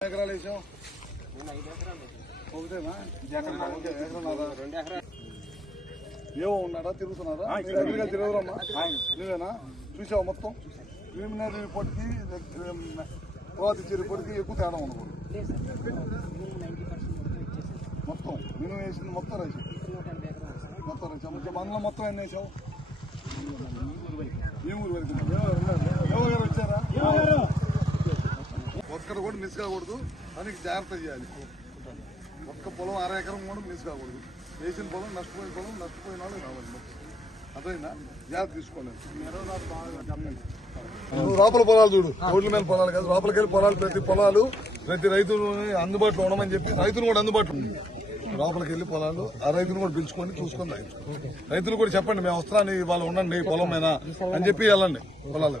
ఎకరాలు వేసావు? ఒకటేనా రెండు ఎకరాలు ఏవో ఉన్నాడా? తిరుగుతున్నారా ఎదురుగా తిరగరమ్మా నువ్వేనా? చూసావు మొత్తం? ప్రిలిమినరీ రిపోర్ట్కి తర్వాత ఇచ్చే రిపోర్ట్కి ఎక్కువ తేడా ఉండకూడదు మొత్తం. నేను వేసింది మొత్తం రైస్. మొత్తం రైస్. మొత్తం మండలం మొత్తం ఎన్ని వేసావు? ఈ ఊరు వరకు. మిస్ కాకూడదు. అని జాగ్రత్త చేయాలి. ఒక్క పొలం అర ఎకరం కూడా మిస్ కాకూడదు. వేసిన పొలం నష్టపోయిన పొలం నష్టపోయిన వాళ్ళు రావాలి అదైనా జాగ్రత్త తీసుకోలేదు లోపల పొలాలు చూడు. రోడ్ల మీద పొలాలు కాదు. లోపలికి వెళ్ళి పొలాలు ప్రతి పొలాలు ప్రతి రైతులు అందుబాటులో ఉండమని చెప్పి రైతులు కూడా అందుబాటులో ఉంది. లోపలికి వెళ్ళి పొలాలు ఆ రైతులు కూడా పిలుచుకొని చూసుకొని రైతులు. కూడా చెప్పండి మేము వస్తాను వాళ్ళు ఉండండి పొలం అని చెప్పి వెళ్ళండి పొలాలు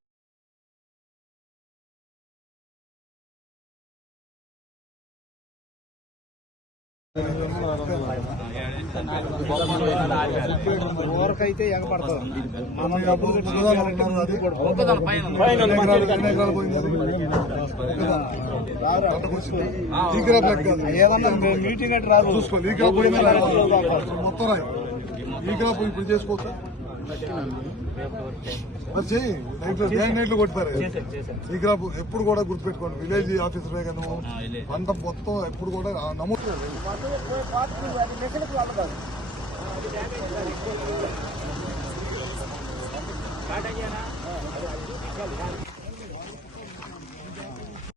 కనపడదు ఊరకైతే ఎగపడుతుంది మీటింగ్ అంటే రాదు. చూసుకో ఈ క్రాప్ పోయిందా లేదా? మొత్తం రాయి. ఇప్పుడు చేసుకోవచ్చు? మరి చెయ్యి. నైట్లో డే నైట్లు కొట్టారు ఈ క్రాప్ ఎప్పుడు కూడా గుర్తుపెట్టుకోండి. విలేజ్ ఆఫీసర్ నువ్వు పంట మొత్తం ఎప్పుడు కూడా అయ్యానా